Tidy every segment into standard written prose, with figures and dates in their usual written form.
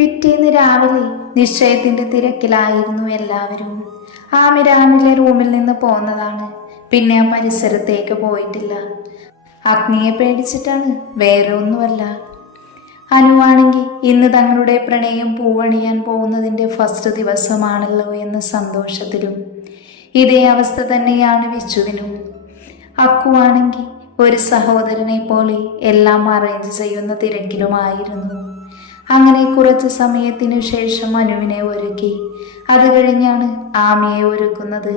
പിറ്റേന്ന് രാവിലെ നിശ്ചയത്തിന്റെ തിരക്കിലായിരുന്നു എല്ലാവരും. ആമി രാവിലെ റൂമിൽ നിന്ന് പോന്നതാണ്. പിന്നെ ആ പരിസരത്തേക്ക് പോയിട്ടില്ല. അഗ്നിയെ പേടിച്ചിട്ടാണ്, വേറെ ഒന്നുമല്ല. അനുവാണെങ്കിൽ ഇന്ന് തങ്ങളുടെ പ്രണയം പൂവണിയാൻ പോകുന്നതിൻ്റെ ഫസ്റ്റ് ദിവസമാണല്ലോ എന്ന സന്തോഷത്തിലും. ഇതേ അവസ്ഥ തന്നെയാണ് വിച്ചുവിനും. അക്കുവാണെങ്കിൽ ഒരു സഹോദരനെ പോലെ എല്ലാം അറേഞ്ച് ചെയ്യുന്ന തിരക്കിലുമായിരുന്നു. അങ്ങനെ കുറച്ച് സമയത്തിനു ശേഷം അനുവിനെ ഒരുക്കി. അത് കഴിഞ്ഞാണ് ആമിയെ ഒരുക്കുന്നത്.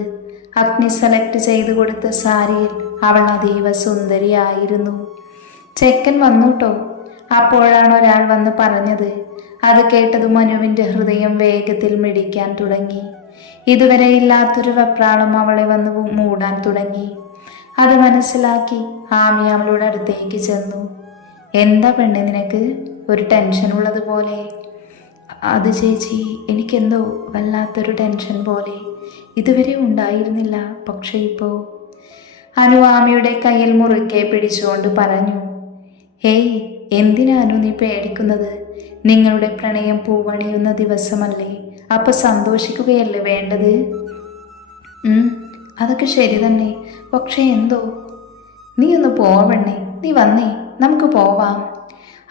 അഗ്നി സെലക്ട് ചെയ്തു കൊടുത്ത സാരിയിൽ അവൾ അതീവ സുന്ദരിയായിരുന്നു. ചെക്കൻ വന്നുട്ടോ. അപ്പോഴാണ് ഒരാൾ വന്ന് പറഞ്ഞത്. അത് കേട്ടതും മനുവിൻ്റെ ഹൃദയം വേഗത്തിൽ മിടിക്കാൻ തുടങ്ങി. ഇതുവരെ ഇല്ലാത്തൊരു വെപ്രാളം അവളെ വന്ന് മൂടാൻ തുടങ്ങി. അത് മനസ്സിലാക്കി ആമി അവളുടെ അടുത്തേക്ക് ചെന്നു. എന്താ പെണ്ണെ നിനക്ക് ഒരു ടെൻഷൻ ഉള്ളതുപോലെ? അത് ചേച്ചി, എനിക്കെന്തോ വല്ലാത്തൊരു ടെൻഷൻ പോലെ. ഇതുവരെ ഉണ്ടായിരുന്നില്ല, പക്ഷെ ഇപ്പോൾ. അനു ആമിയുടെ കയ്യിൽ മുറുക്കെ പിടിച്ചുകൊണ്ട് പറഞ്ഞു. ഏയ്, എന്തിനാനു നീ പേടിക്കുന്നത്? നിങ്ങളുടെ പ്രണയം പൂവണിയുന്ന ദിവസമല്ലേ, അപ്പൊ സന്തോഷിക്കുകയല്ലേ വേണ്ടത്? അതൊക്കെ ശരി തന്നെ, പക്ഷെ എന്തോ. നീ ഒന്ന് പോവണ്ണേ, നീ വന്നേ, നമുക്ക് പോവാം.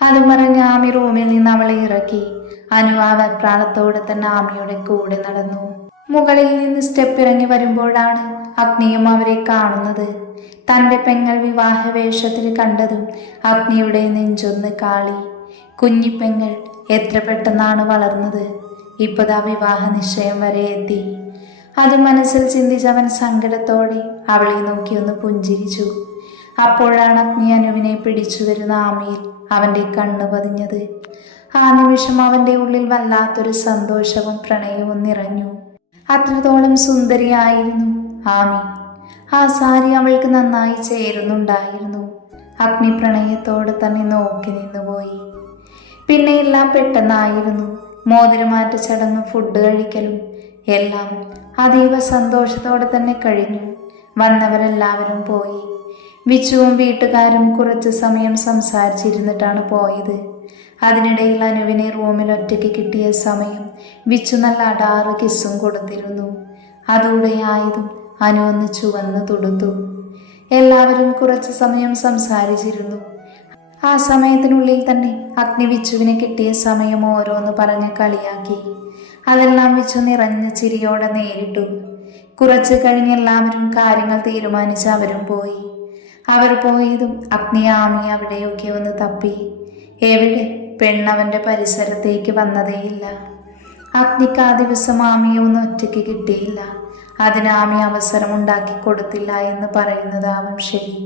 അതും പറഞ്ഞ് ആമി റൂമിൽ നിന്ന് അവളെ ഇറക്കി. അനു ആ വെപ്രാളത്തോടെ തന്നെ ആമിയുടെ കൂടെ നടന്നു. മുകളിൽ നിന്ന് സ്റ്റെപ്പ് ഇറങ്ങി വരുമ്പോഴാണ് അഗ്നിയും അവരെ കാണുന്നത്. തൻ്റെ പെങ്ങൾ വിവാഹ വേഷത്തിൽ കണ്ടതും അഗ്നിയുടെ നെഞ്ചൊന്ന് കാളി. കുഞ്ഞിപ്പെങ്ങൾ എത്ര പെട്ടെന്നാണ് വളർന്നത്. ഇപ്പതാ വിവാഹ നിശ്ചയം വരെ എത്തി. അത് മനസ്സിൽ ചിന്തിച്ചവൻ സങ്കടത്തോടെ അവളെ നോക്കി ഒന്ന് പുഞ്ചിരിച്ചു. അപ്പോഴാണ് അഗ്നി അനുവിനെ പിടിച്ചു വരുന്ന ആമയിൽ അവൻ്റെ കണ്ണ് പതിഞ്ഞത്. ആ നിമിഷം അവൻ്റെ ഉള്ളിൽ വല്ലാത്തൊരു സന്തോഷവും പ്രണയവും നിറഞ്ഞു. അത്രത്തോളം സുന്ദരിയായിരുന്നു ആമി. ആ സാരി അവൾക്ക് നന്നായി ചേരുന്നുണ്ടായിരുന്നു. അഗ്നി പ്രണയത്തോടെ തന്നെ നോക്കി നിന്നുപോയി. പിന്നെ എല്ലാം പെട്ടെന്നായിരുന്നു. മോതിരമാറ്റ ചടങ്ങും ഫുഡ് കഴിക്കലും എല്ലാം അതീവ സന്തോഷത്തോടെ തന്നെ കഴിഞ്ഞു. വന്നവരെല്ലാവരും പോയി. വിച്ചുവും വീട്ടുകാരും കുറച്ച് സമയം സംസാരിച്ചിരുന്നിട്ടാണ് പോയത്. അതിനിടയിൽ അനുവിനെ റൂമിൽ ഒറ്റയ്ക്ക് കിട്ടിയ സമയം വിച്ചു നല്ല അടാറ് കിസ്സും കൊടുത്തിരുന്നു. അതോടെ ആയതും അനു ഒന്ന് ചുവന്ന് തുടുത്തു. എല്ലാവരും കുറച്ച് സമയം സംസാരിച്ചിരുന്നു. ആ സമയത്തിനുള്ളിൽ തന്നെ അഗ്നി വിച്ചുവിനെ കിട്ടിയ സമയം ഓരോന്ന് പറഞ്ഞ് കളിയാക്കി. അതെല്ലാം വിച്ചു നിറഞ്ഞ ചിരിയോടെ നേരിട്ടു. കുറച്ച് കഴിഞ്ഞ് എല്ലാവരും കാര്യങ്ങൾ തീരുമാനിച്ച് അവരും പോയി. അവർ പോയതും അഗ്നി ആമി അവിടെയൊക്കെ ഒന്ന് തപ്പി. എവിടെ? പെണ്ണവൻ്റെ പരിസരത്തേക്ക് വന്നതേയില്ല. അഗ്നിക്ക് ആ ദിവസം ആമിയെ ഒന്ന് ഒറ്റയ്ക്ക് കിട്ടിയില്ല. അതിന് ആമി അവസരം ഉണ്ടാക്കി കൊടുത്തില്ല എന്ന് പറയുന്നതാവും ശരി.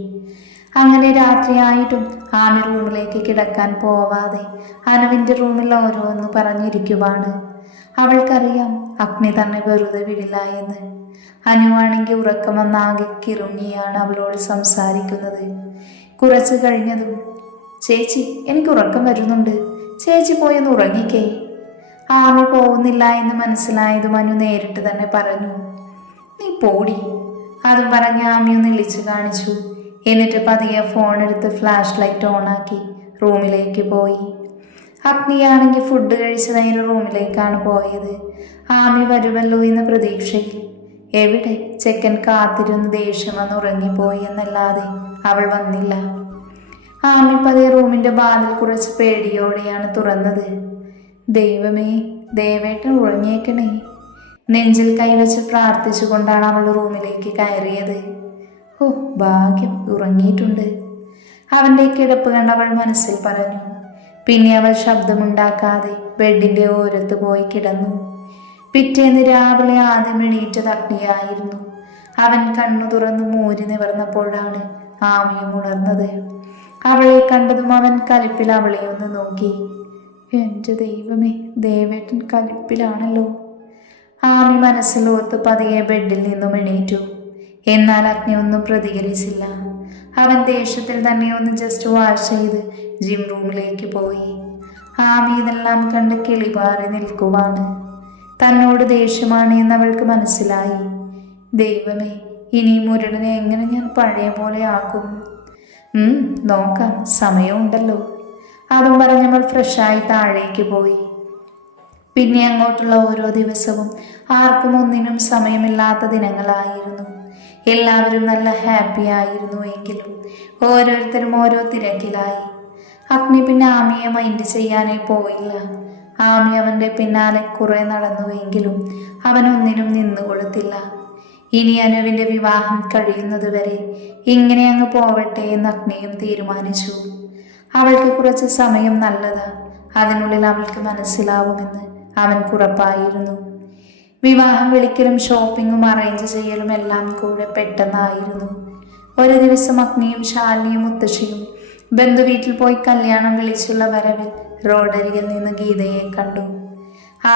അങ്ങനെ രാത്രിയായിട്ടും ആമി റൂമിലേക്ക് കിടക്കാൻ പോവാതെ അനുവിൻ്റെ റൂമിൽ ഓരോന്ന് പറഞ്ഞിരിക്കുവാണ്. അവൾക്കറിയാം അഗ്നി തന്നെ വെറുതെ വിടില്ല എന്ന്. അനുവാണെങ്കിൽ ഉറക്കം വന്നാകെ കിറുങ്ങിയാണ് അവളോട് സംസാരിക്കുന്നത്. കുറച്ച് കഴിഞ്ഞതും, ചേച്ചി എനിക്ക് ഉറക്കം വരുന്നുണ്ട്, ചേച്ചി പോയെന്ന് ഉറങ്ങിക്കേ. ആമി പോകുന്നില്ല എന്ന് മനസ്സിലായതും അനു നേരിട്ട് തന്നെ പറഞ്ഞു. നീ പോടി. അതും പറഞ്ഞ് ആമി ഒന്ന് ഇളിച്ചു കാണിച്ചു. എന്നിട്ട് പതിയെ ഫോൺ എടുത്ത് ഫ്ലാഷ് ലൈറ്റ് ഓണാക്കി റൂമിലേക്ക് പോയി. അഗ്നിയാണെങ്കിൽ ഫുഡ് കഴിച്ച് നേരെ റൂമിലേക്കാണ് പോയത്. ആമി വരുമല്ലോ എന്ന പ്രതീക്ഷയിൽ. എവിടെ? ചെക്കൻ കാത്തിരുന്ന് ദേഷ്യം വന്ന് ഉറങ്ങിപ്പോയി എന്നല്ലാതെ അവൾ വന്നില്ല. ആമി പതിയെ റൂമിൻ്റെ വാതിൽ കുറച്ച് പേടിയോടെയാണ് തുറന്നത്. ദൈവമേ, ദേവേട്ടൻ ഉറങ്ങിയേക്കണേ. നെഞ്ചിൽ കൈവച്ച് പ്രാർത്ഥിച്ചുകൊണ്ടാണ് അവൾ റൂമിലേക്ക് കയറിയത്. ഓ ഭാഗ്യം, ഉറങ്ങിയിട്ടുണ്ട്. അവൻ്റെ കിടപ്പ് കണ്ട് അവൾ മനസ്സിൽ പറഞ്ഞു. പിന്നെ അവൾ ശബ്ദമുണ്ടാക്കാതെ ബെഡിൻ്റെ ഓരത്ത് പോയി കിടന്നു. പിറ്റേന്ന് രാവിലെ ആദ്യം എണീറ്റത് അഗ്നിയായിരുന്നു. അവൻ കണ്ണു തുറന്നു മൂരി നിവർന്നപ്പോഴാണ് ആമിയും ഉണർന്നത്. അവളെ കണ്ടതും അവൻ കലിപ്പിൽ അവളെ ഒന്ന് നോക്കി. എൻ്റെ ദൈവമേ, ദേവേട്ടൻ കലിപ്പിലാണല്ലോ. ആമി മനസ്സിലോർത്ത് പതിയെ ബെഡിൽ നിന്നും എണീറ്റു. എന്നാൽ അഗ്നി ഒന്നും പ്രതികരിച്ചില്ല. അവൻ ദേഷ്യത്തിൽ തന്നെ ഒന്ന് ജസ്റ്റ് വാഷ് ചെയ്ത് ജിം റൂമിലേക്ക് പോയി. ആമി ഇതെല്ലാം കണ്ട് കിളിപാറി നിൽക്കുവാണ്. തന്നോട് ദേഷ്യമാണ് എന്നവൾക്ക് മനസ്സിലായി. ദൈവമേ, ഇനി മുരടനെ എങ്ങനെ ഞാൻ പഴയ പോലെ ആക്കും? നോക്കാം, സമയമുണ്ടല്ലോ. അതും പറഞ്ഞവൾ ഫ്രഷായി താഴേക്ക് പോയി. പിന്നെ അങ്ങോട്ടുള്ള ഓരോ ദിവസവും ആർക്കും ഒന്നിനും സമയമില്ലാത്ത ദിനങ്ങളായിരുന്നു. എല്ലാവരും നല്ല ഹാപ്പി ആയിരുന്നു. എങ്കിലും ഓരോരുത്തരും ഓരോ തിരക്കിലായി. അഗ്നി പിന്നെ ആമിയെ മൈൻഡ് ചെയ്യാനേ പോയില്ല. ആമി അവൻ്റെ പിന്നാലെ കുറെ നടന്നുവെങ്കിലും അവനൊന്നിനും നിന്നുകൊടുത്തില്ല. ഇനി അനുവിൻ്റെ വിവാഹം കഴിയുന്നതുവരെ ഇങ്ങനെ അങ്ങ് പോവട്ടെ എന്ന് അഗ്നിയും തീരുമാനിച്ചു. അവൾക്ക് കുറച്ച് സമയം നല്ലതാ, അതിനുള്ളിൽ അവൾക്ക് മനസ്സിലാവുമെന്ന് അവൻക്കുറപ്പായിരുന്നു. വിവാഹം വിളിക്കലും ഷോപ്പിങ്ങും അറേഞ്ച് ചെയ്യലും എല്ലാം കൂടെ പെട്ടെന്നായിരുന്നു. ഒരു ദിവസം അഗ്നിയും ശാലിനിയും മുത്തശ്ശിയും ബന്ധുവീട്ടിൽ പോയി കല്യാണം വിളിച്ചുള്ള വരവിൽ റോഡരികിൽ നിന്ന് ഗീതയെ കണ്ടു.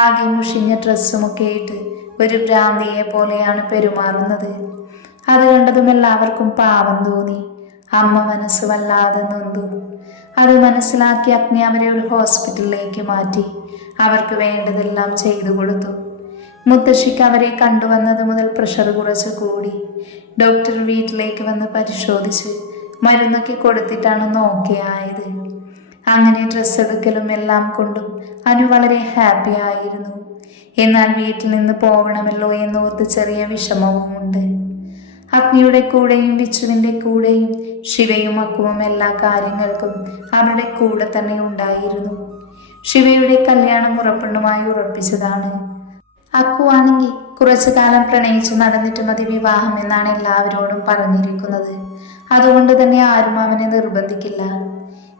ആകെ മുഷിഞ്ഞ ഡ്രസ്സുമൊക്കെ ഇട്ട് ഒരു ഭ്രാന്തിയെ പോലെയാണ് പെരുമാറുന്നത്. അത് കണ്ടതും എല്ലാവർക്കും പാവം തോന്നി. അമ്മ മനസ്സ് വല്ലാതെ നൊന്തു. അത് മനസ്സിലാക്കി അഗ്നി അവരെ ഒരു ഹോസ്പിറ്റലിലേക്ക് മാറ്റി അവർക്ക് വേണ്ടതെല്ലാം ചെയ്തു കൊടുത്തു. മുത്തശ്ശിക്ക് അവരെ കണ്ടുവന്നത് മുതൽ പ്രഷർ കുറച്ച് കൂടി. ഡോക്ടർ വീട്ടിലേക്ക് വന്ന് പരിശോധിച്ച് മരുന്നൊക്കെ കൊടുത്തിട്ടാണ് ഓക്കെ ആയത്. അങ്ങനെ ഡ്രസ്സ് എടുക്കലും എല്ലാം കൊണ്ടും അനു വളരെ ഹാപ്പി ആയിരുന്നു. എന്നാൽ വീട്ടിൽ നിന്ന് പോകണമല്ലോ എന്നോർത്ത് ചെറിയ വിഷമവും ഉണ്ട്. അഗ്നിയുടെ കൂടെയും വിച്ചുവിൻ്റെ കൂടെയും ശിവയും അക്കുവും എല്ലാ കാര്യങ്ങൾക്കും അവരുടെ കൂടെ തന്നെ ഉണ്ടായിരുന്നു. ശിവയുടെ കല്യാണം ഉറപ്പെണ്ണുമായി ഉറപ്പിച്ചതാണ്. അക്കുവാണെങ്കിൽ കുറച്ചു കാലം പ്രണയിച്ച് നടന്നിട്ട് മതി വിവാഹം എന്നാണ് എല്ലാവരോടും പറഞ്ഞിരിക്കുന്നത്. അതുകൊണ്ട് തന്നെ ആരും അവനെ നിർബന്ധിക്കില്ല.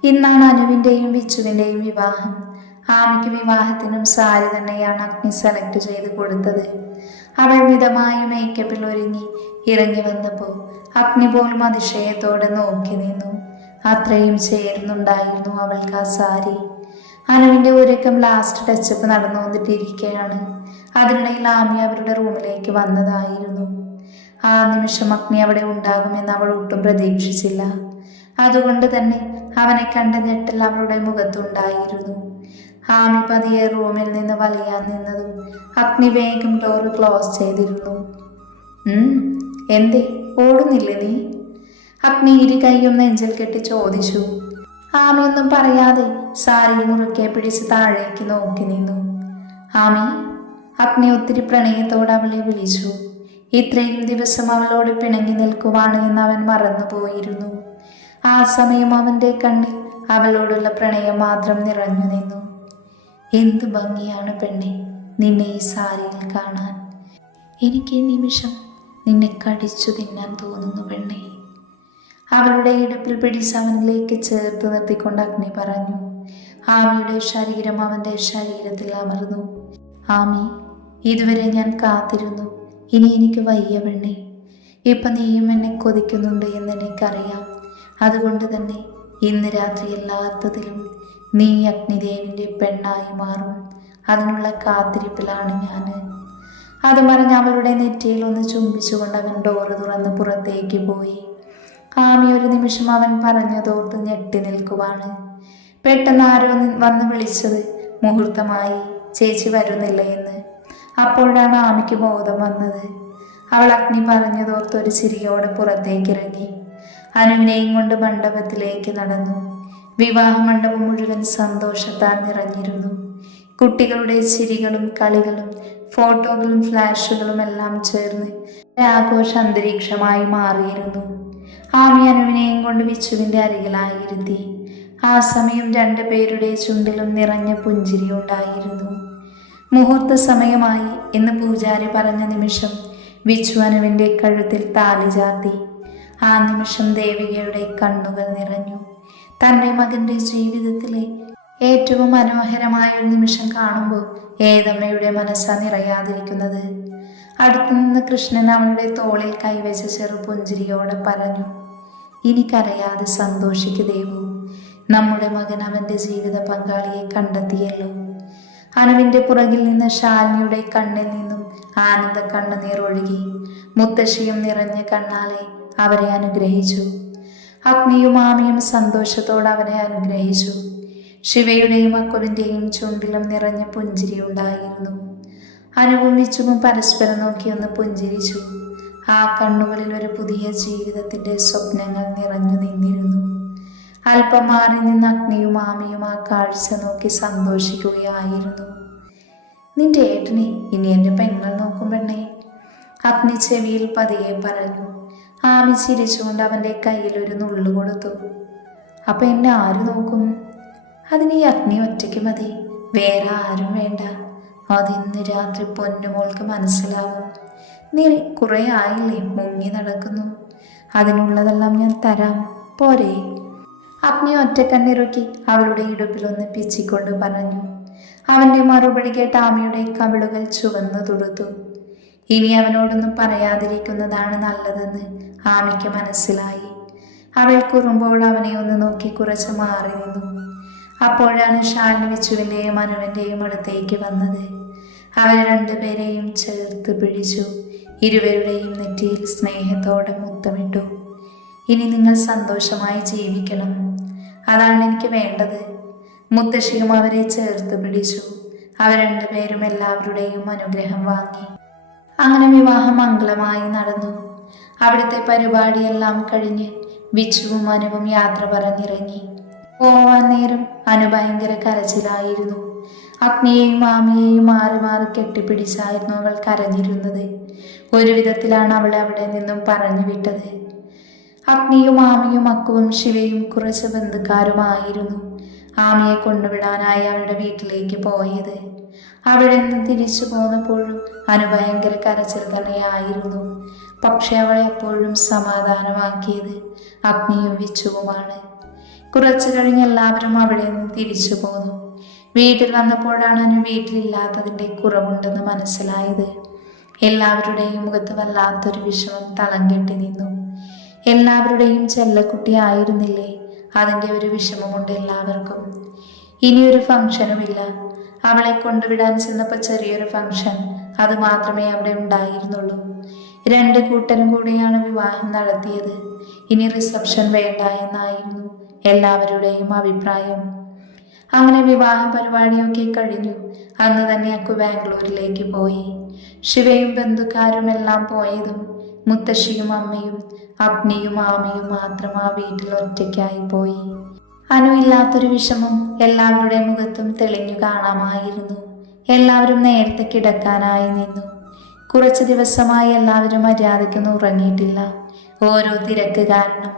ഇന്നാണ് അനുവിൻ്റെയും വിച്ചുവിൻ്റെയും വിവാഹം. ആമിക്ക് വിവാഹത്തിനും സാരി തന്നെയാണ് അഗ്നി സെലക്ട് ചെയ്ത് കൊടുത്തത്. അവൾ മിതമായ മേക്കപ്പിൽ ഒരുങ്ങി ഇറങ്ങി വന്നപ്പോൾ അഗ്നി പോലും അതിശയത്തോടെ നോക്കി നിന്നു. അത്രയും ചേരുന്നുണ്ടായിരുന്നു അവൾക്ക് ആ സാരി. അനുവിൻ്റെ ഒരുക്കം ലാസ്റ്റ് ടച്ചപ്പ് നടന്നുകൊണ്ടിട്ടിരിക്കുകയാണ്. അതിനിടയിൽ ആമി അവരുടെ റൂമിലേക്ക് വന്നതായിരുന്നു. ആ നിമിഷം അഗ്നി അവിടെ ഉണ്ടാകുമെന്ന് അവൾ ഒട്ടും പ്രതീക്ഷിച്ചില്ല. അതുകൊണ്ട് തന്നെ അവനെ കണ്ട ഞെട്ടൽ അവളുടെ മുഖത്തുണ്ടായിരുന്നു. ആമി പതിയെ റൂമിൽ നിന്ന് വലിയാൻ നിന്നതും അഗ്നി വേഗം ഡോറ് ക്ലോസ് ചെയ്തിരുന്നു. എന്തേ ഓടുന്നില്ലേ നീ? അഗ്നി ഇരു കൈയും നെഞ്ചിൽ കെട്ടി ചോദിച്ചു. ആമി ഒന്നും പറയാതെ സാരി മുറുക്കെ പിടിച്ച് താഴേക്ക് നോക്കി നിന്നു. ആമി? അഗ്നി ഒത്തിരി പ്രണയത്തോടെ അവളെ വിളിച്ചു. ഇത്രയും ദിവസം അവളോട് പിണങ്ങി നിൽക്കുവാണ് എന്ന് അവൻ മറന്നുപോയിരുന്നു. ആ സമയം അവൻ്റെ കണ്ണിൽ അവളോടുള്ള പ്രണയം മാത്രം നിറഞ്ഞു നിന്നു. എന്തു ഭംഗിയാണ് പെണ്ണെ നിന്നെ ഈ സാരിയിൽ കാണാൻ. എനിക്ക് ഈ നിമിഷം നിന്നെ കടിച്ചു തിന്നാൻ തോന്നുന്നു പെണ്ണെ. അവളുടെ ഇടുപ്പിൽ പിടിച്ച് അവനിലേക്ക് ചേർത്ത് നിർത്തിക്കൊണ്ട് അഗ്നി പറഞ്ഞു. ആമിയുടെ ശരീരം അവൻ്റെ ശരീരത്തിൽ അമർന്നു. ആമി, ഇതുവരെ ഞാൻ കാത്തിരുന്നു. ഇനി എനിക്ക് വയ്യ പെണ്ണെ. ഇപ്പം നീയും എന്നെ കൊതിക്കുന്നുണ്ട് എന്ന് എനിക്കറിയാം. അതുകൊണ്ട് തന്നെ ഇന്ന് രാത്രി എല്ലാത്തതിലും നീ അഗ്നിദേവിൻ്റെ പെണ്ണായി മാറും. അതിനുള്ള കാത്തിരിപ്പിലാണ് ഞാൻ. അത് പറഞ്ഞ് അവളുടെ നെറ്റിയിൽ ഒന്ന് ചുംബിച്ചുകൊണ്ട് അവൻ ഡോറ് തുറന്ന് പുറത്തേക്ക് പോയി. ആമി ഒരു നിമിഷം അവൻ പറഞ്ഞതോർത്ത് ഞെട്ടി നിൽക്കുവാണ്. പെട്ടെന്ന് ആരോ വന്ന് വിളിച്ചത് മുഹൂർത്തമായി, ചേച്ചി വരുന്നില്ല എന്ന്. അപ്പോഴാണ് ആമിക്ക് ബോധം വന്നത്. അവൾ അഗ്നി പറഞ്ഞതോർത്ത് ഒരു ചിരിയോടെ പുറത്തേക്ക് ഇറങ്ങി. അനുവിനെയും കൊണ്ട് മണ്ഡപത്തിലേക്ക് നടന്നു. വിവാഹ മണ്ഡപം മുഴുവൻ സന്തോഷത്താൽ നിറഞ്ഞിരുന്നു. കുട്ടികളുടെ ചിരികളും കളികളും ഫോട്ടോകളും ഫ്ലാഷുകളും എല്ലാം ചേർന്ന് ആഘോഷ അന്തരീക്ഷമായി മാറിയിരുന്നു. ആമി അനുവിനെയും കൊണ്ട് വിച്ചുവിൻ്റെ അരികിലായിരുത്തി. ആ സമയം രണ്ടുപേരുടെ ചുണ്ടിലും നിറഞ്ഞ പുഞ്ചിരി ഉണ്ടായിരുന്നു. മുഹൂർത്ത സമയമായി എന്ന് പൂജാരി പറഞ്ഞ നിമിഷം വിച്ചു അനുവിൻ്റെ കഴുത്തിൽ താലി ചാർത്തി. ആ നിമിഷം ദേവികയുടെ കണ്ണുകൾ നിറഞ്ഞു. തൻ്റെ മകൻ്റെ ജീവിതത്തിലെ ഏറ്റവും മനോഹരമായ ഒരു നിമിഷം കാണുമ്പോൾ ഏതമ്മയുടെ മനസ്സാണ് നിറയാതിരിക്കുന്നത്. അടുത്തുനിന്ന് കൃഷ്ണൻ അവളുടെ തോളിൽ കൈവച്ച ചെറുപുഞ്ചിരിയോടെ പറഞ്ഞു, ഇനി കരയാതെ സന്തോഷിക്കു ദേവു. നമ്മുടെ മകൻ അവൻ്റെ ജീവിത പങ്കാളിയെ കണ്ടെത്തിയല്ലോ. അനുവിൻ്റെ പുറകിൽ നിന്ന് ശാലിനിയുടെ കണ്ണിൽ നിന്നും ആനന്ദ കണ്ണുനീർ ഒഴുകി. മുത്തശ്ശിയും നിറഞ്ഞ കണ്ണാലെ അവരെ അനുഗ്രഹിച്ചു. അഗ്നിയും ആമിയും സന്തോഷത്തോടെ അവരെ അനുഗ്രഹിച്ചു. ശിവയുടെയും അക്കുവിൻ്റെയും ചുണ്ടിലും നിറഞ്ഞ പുഞ്ചിരി ഉണ്ടായിരുന്നു. അനുവും വിച്ചുവും പരസ്പരം നോക്കിയൊന്ന് പുഞ്ചിരിച്ചു. ആ കണ്ണുകളിൽ ഒരു പുതിയ ജീവിതത്തിൻ്റെ സ്വപ്നങ്ങൾ നിറഞ്ഞു നിന്നിരുന്നു. അല്പം മാറി നിന്ന് അഗ്നിയും ആമിയും ആ കാഴ്ച നോക്കി സന്തോഷിക്കുകയായിരുന്നു. നിന്റെ ഏട്ടനെ ഇനി എൻ്റെ പെങ്ങൾ നോക്കും പെണ്ണേ, അഗ്നി ചെവിയിൽ പതിയെ പറഞ്ഞു. ആമി ചിരിച്ചുകൊണ്ട് അവൻ്റെ കയ്യിൽ ഒരു നുള്ളു കൊടുത്തു. അപ്പൊ എന്നെ ആര് നോക്കും? അതിന് ഈ അഗ്നി ഒറ്റയ്ക്ക് മതി, വേറെ ആരും വേണ്ട. അതിന്ന് രാത്രി പൊന്നുമോൾക്ക് മനസ്സിലാവും. നീ കുറെ ആയില്ലേ മുങ്ങി നടക്കുന്നു, അതിനുള്ളതെല്ലാം ഞാൻ തരാം, പോരെ? അഗ്നി ഒറ്റക്കണ്ണിറുക്കി അവളുടെ ഇടുപ്പിലൊന്ന് പിച്ചിക്കൊണ്ട് പറഞ്ഞു. അവൻ്റെ മറുപടി കേട്ട് ആമിയുടെ കവിളുകൾ ചുവന്നു തുടുത്തു. ഇനി അവനോടൊന്നും പറയാതിരിക്കുന്നതാണ് നല്ലതെന്ന് ആമിക്ക് മനസ്സിലായി. അവൾ കുറുമ്പോൾ അവനെ ഒന്ന് നോക്കി കുറച്ച് മാറി നിന്നു. അപ്പോഴാണ് ശാലിനി വിച്ചുവിൻ്റെയും അനുവിൻ്റെയും അടുത്തേക്ക് വന്നത്. അവർ രണ്ടുപേരെയും ചേർത്ത് പിടിച്ചു. ഇരുവരുടെയും നെറ്റിയിൽ സ്നേഹത്തോടെ മുത്തമിട്ടു. ഇനി നിങ്ങൾ സന്തോഷമായി ജീവിക്കണം, അതാണ് എനിക്ക് വേണ്ടത്. മുത്തശ്ശിയും അവരെ ചേർത്ത് പിടിച്ചു. അവർ രണ്ടുപേരും എല്ലാവരുടെയും അനുഗ്രഹം വാങ്ങി. അങ്ങനെ വിവാഹം മംഗളമായി നടന്നു. അവിടുത്തെ പരിപാടിയെല്ലാം കഴിഞ്ഞ് വിച്ചുവും അനുവും യാത്ര പറഞ്ഞിറങ്ങി. പോവാൻ നേരം അനു ഭയങ്കര കരച്ചിലായിരുന്നു. അഗ്നിയെയും ആമിയെയും മാറി മാറി കെട്ടിപ്പിടിച്ചായിരുന്നു അവൾ കരഞ്ഞിരുന്നത്. ഒരു വിധത്തിലാണ് അവളെ അവിടെ നിന്നും പറഞ്ഞു വിട്ടത്. അഗ്നിയും ആമിയും അക്കുവും ശിവയും കുറച്ച് ബന്ധുക്കാരുമായിരുന്നു ആമിയെ കൊണ്ടുവിടാനായി അവളുടെ വീട്ടിലേക്ക് പോയത്. അവിടെ നിന്ന് തിരിച്ചു പോന്നപ്പോഴും അനു ഭയങ്കര കരച്ചിൽ തന്നെയായിരുന്നു. പക്ഷെ അവളെ എപ്പോഴും സമാധാനമാക്കിയത് അഗ്നിയും വിച്ചുവുമാണ്. കുറച്ചു കഴിഞ്ഞ് എല്ലാവരും അവിടെ നിന്ന് തിരിച്ചു പോന്നു. വീട്ടിൽ വന്നപ്പോഴാണ് അനു വീട്ടിലില്ലാത്തതിൻ്റെ കുറവുണ്ടെന്ന് മനസ്സിലായത്. എല്ലാവരുടെയും മുഖത്ത് വല്ലാത്തൊരു വിഷമം തളം കെട്ടി നിന്നു. എല്ലാവരുടെയും ചെല്ലക്കുട്ടിയായിരുന്നില്ലേ, അതിൻ്റെ ഒരു വിഷമമുണ്ട് എല്ലാവർക്കും. ഇനിയൊരു ഫംഗ്ഷനുമില്ല. അവളെ കൊണ്ടുവിടാൻ ചെന്നപ്പോൾ ചെറിയൊരു ഫംഗ്ഷൻ, അത് മാത്രമേ അവിടെ ഉണ്ടായിരുന്നുള്ളൂ. 2 കൂട്ടരും കൂടിയാണ് വിവാഹം നടത്തിയത്. ഇനി റിസപ്ഷൻ വേണ്ട എന്നായിരുന്നു എല്ലാവരുടെയും അഭിപ്രായം. അങ്ങനെ വിവാഹ പരിപാടിയൊക്കെ കഴിഞ്ഞു. അന്ന് തന്നെ അക്കു ബാംഗ്ലൂരിലേക്ക് പോയി. ശിവയും ബന്ധുക്കാരും എല്ലാം പോയതും മുത്തശ്ശിയും അമ്മയും അഗ്നിയും ആമയും മാത്രം ആ വീട്ടിൽ ഒറ്റയ്ക്കായി പോയി. അനു ഇല്ലാത്തൊരു വിഷമം എല്ലാവരുടെ മുഖത്തും തെളിഞ്ഞു കാണാമായിരുന്നു. എല്ലാവരും നേരത്തെ കിടക്കാനായി നിന്നു. കുറച്ച് ദിവസമായി എല്ലാവരും മര്യാദയ്ക്കൊന്നും ഉറങ്ങിയിട്ടില്ല, ഓരോ തിരക്ക് കാരണം.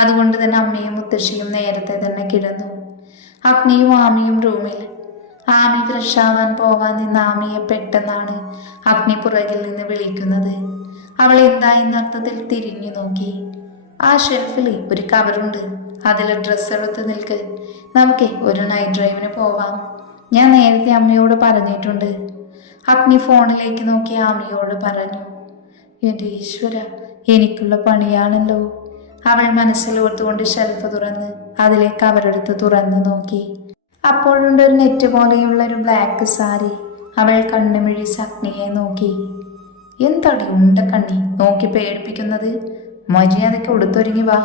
അതുകൊണ്ട് തന്നെ അമ്മയും മുത്തശ്ശിയും നേരത്തെ തന്നെ കിടന്നു. അഗ്നിയും ആമിയും റൂമിൽ. ആമി ഫ്രഷാവാൻ പോവാൻ നിന്ന് ആമിയെ പെട്ടെന്നാണ് അഗ്നി പുറകിൽ നിന്ന് വിളിക്കുന്നത്. അവൾ എന്താ എന്നർത്ഥത്തിൽ തിരിഞ്ഞു നോക്കി. ആ ഷെൽഫിൽ ഒരു കവറുണ്ട്, അതിൽ ഡ്രസ്സ് എടുത്ത് നിൽക്ക്, നമുക്ക് ഒരു നൈറ്റ് ഡ്രൈവിന് പോവാം. ഞാൻ നേരത്തെ അമ്മയോട് പറഞ്ഞിട്ടുണ്ട്. അഗ്നി ഫോണിലേക്ക് നോക്കി ആമിയോട് പറഞ്ഞു. എൻ്റെ ഈശ്വര, എനിക്കുള്ള പണിയാണല്ലോ. അവൾ മനസ്സിൽ ഓർത്തുകൊണ്ട് ഷെൽഫ് തുറന്ന് അതിലെ കവറെടുത്ത് തുറന്ന് നോക്കി. അപ്പോഴുണ്ട് ഒരു നെറ്റ് പോലെയുള്ള ഒരു ബ്ലാക്ക് സാരി. അവൾ കണ്ണുമിഴിച്ച് അഗ്നിയെ നോക്കി. എന്തടി ഉണ്ട കണ്ണി നോക്കി പേടിപ്പിക്കുന്നത്, മര്യാദയ്ക്ക് ഉടുത്തൊരുങ്ങി വാ.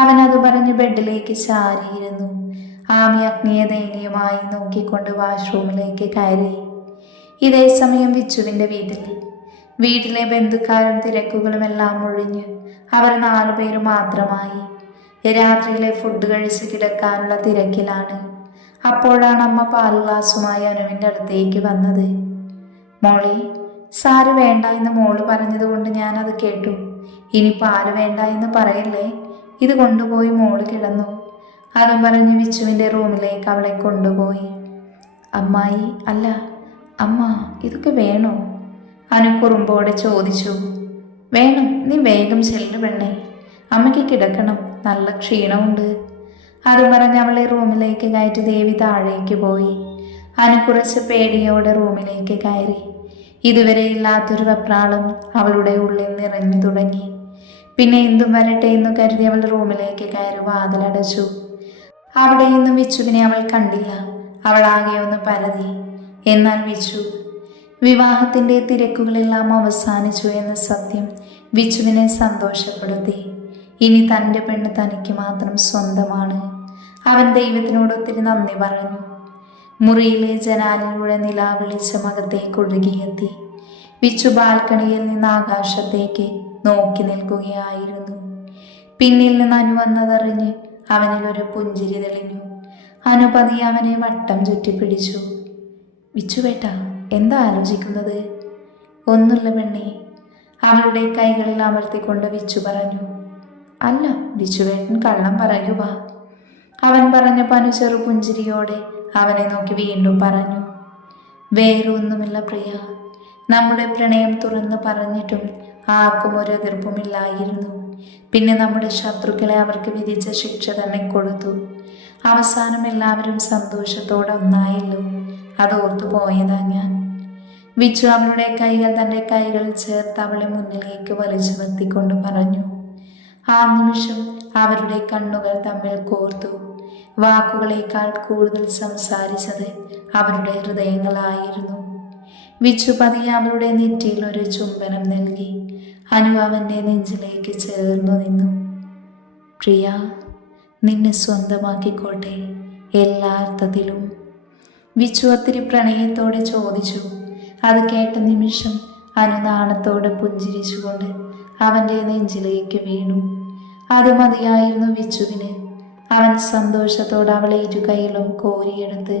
അവനത് പറഞ്ഞ് ബെഡിലേക്ക് ചാരിയിരുന്നു. ആമി അഗ്നിയെ ദയനീയമായി നോക്കിക്കൊണ്ട് വാഷ്റൂമിലേക്ക് കയറി. ഇതേ സമയം വിച്ചുവിൻ്റെ വീട്ടിലെ ബന്ധുക്കാരും തിരക്കുകളും എല്ലാം ഒഴിഞ്ഞ് അവർ 4 പേര് മാത്രമായി. രാത്രിയിലെ ഫുഡ് കഴിച്ച് കിടക്കാനുള്ള തിരക്കിലാണ്. അപ്പോഴാണ് അമ്മ പാൽ ഗ്ലാസുമായി അനുവിൻ്റെ അടുത്തേക്ക് വന്നത്. മോളി, സാറ് വേണ്ട എന്ന് മോള് പറഞ്ഞതുകൊണ്ട് ഞാനത് കേട്ടു. ഇനി പാല് വേണ്ട എന്ന് പറയല്ലേ, ഇത് കൊണ്ടുപോയി മോള് കിടന്നു. അതും പറഞ്ഞ് വിച്ചുവിൻ്റെ റൂമിലേക്ക് അവളെ കൊണ്ടുപോയി. അമ്മായി, അല്ല അമ്മ, ഇതൊക്കെ വേണോ? അനു കുറുമ്പോടെ ചോദിച്ചു. വേണം, നീ വേഗം ചെല്ലു പെണ്ണേ, അമ്മയ്ക്ക് കിടക്കണം, നല്ല ക്ഷീണമുണ്ട്. അത് പറഞ്ഞ് അവളെ റൂമിലേക്ക് കയറ്റി ദേവി താഴേക്ക് പോയി. അനു കുറച്ച് പേടിയോടെ റൂമിലേക്ക് കയറി. ഇതുവരെ ഇല്ലാത്തൊരു വെപ്രാളം അവളുടെ ഉള്ളിൽ നിറഞ്ഞു തുടങ്ങി. പിന്നെ എന്തും വരട്ടെ എന്ന് കരുതി അവൾ റൂമിലേക്ക് കയറി വാതിലടച്ചു. അവിടെയൊന്നും വിച്ചുവിനെ അവൾ കണ്ടില്ല. അവൾ ആകെ ഒന്ന് പരതി. എന്നാൽ വിച്ചു വിവാഹത്തിൻ്റെ തിരക്കുകളെല്ലാം അവസാനിച്ചു എന്ന സത്യം വിച്ചുവിനെ സന്തോഷപ്പെടുത്തി. ഇനി തൻ്റെ പെണ്ണ് തനിക്ക് മാത്രം സ്വന്തമാണ്. അവൻ ദൈവത്തിനോട് ഒത്തിരി നന്ദി പറഞ്ഞു. മുറിയിലെ ജനാലിലൂടെ നിലാവെളിച്ചം അകത്തേക്ക് ഒഴുകിയെത്തി. വിച്ചു ബാൽക്കണിയിൽ നിന്ന് ആകാശത്തേക്ക് നോക്കി നിൽക്കുകയായിരുന്നു. പിന്നിൽ നിന്ന് അനു വന്നതറിഞ്ഞ് അവനിൽ ഒരു പുഞ്ചിരി തെളിഞ്ഞു. അനുപതി അവനെ വട്ടം ചുറ്റിപ്പിടിച്ചു. വിച്ചുവേട്ട, എന്താ ആലോചിക്കുന്നത്? ഒന്നുമില്ല പെണ്ണേ, അവളുടെ കൈകളിൽ അമർത്തിക്കൊണ്ട് വിച്ചു പറഞ്ഞു. അല്ല, വിച്ചുവേട്ടൻ കള്ളം പറയുക. അവൻ പറഞ്ഞപ്പോൾ അനു ചെറുപുഞ്ചിരിയോടെ അവനെ നോക്കി വീണ്ടും പറഞ്ഞു. വേറെ ഒന്നുമില്ല പ്രിയ, നമ്മുടെ പ്രണയം തുറന്നു പറഞ്ഞിട്ടും ആർക്കും ഒരു എതിർപ്പുമില്ലായിരുന്നു. പിന്നെ നമ്മുടെ ശത്രുക്കളെ അവർക്ക് വിധിച്ച ശിക്ഷ തന്നെ കൊടുത്തു. അവസാനം എല്ലാവരും സന്തോഷത്തോടെ ഒന്നായല്ലോ, അതോർത്തു പോയതാ ഞാൻ. വിച്ചു അവളുടെ കൈകൾ തൻ്റെ കൈകളിൽ ചേർത്ത് അവളെ മുന്നിലേക്ക് വലിച്ചു നിർത്തിക്കൊണ്ട് പറഞ്ഞു. ആ നിമിഷം അവരുടെ കണ്ണുകൾ തമ്മിൽ കോർത്തു. വാക്കുകളേക്കാൾ കൂടുതൽ സംസാരിച്ചത് അവരുടെ ഹൃദയങ്ങളായിരുന്നു. വിച്ചു പതിയെ അവളുടെ നെറ്റിയിൽ ഒരു ചുംബനം നൽകി. അനു അവൻ്റെ നെഞ്ചിലേക്ക് ചേർന്നു നിന്നു. പ്രിയ, നിന്നെ സ്വന്തമാക്കിക്കോട്ടെ, എല്ലാ അർത്ഥത്തിലും, വിച്ചു ഒത്തിരി പ്രണയത്തോടെ ചോദിച്ചു. അത് കേട്ട നിമിഷം അനു നാണത്തോടെ പുഞ്ചിരിച്ചുകൊണ്ട് അവൻ്റെ നെഞ്ചിലേക്ക് വീണു. അത് മതിയായിരുന്നു വിച്ചുവിന്. അവൻ സന്തോഷത്തോടെ അവളെ ഇരുകൈയിലും കോരിയെടുത്ത്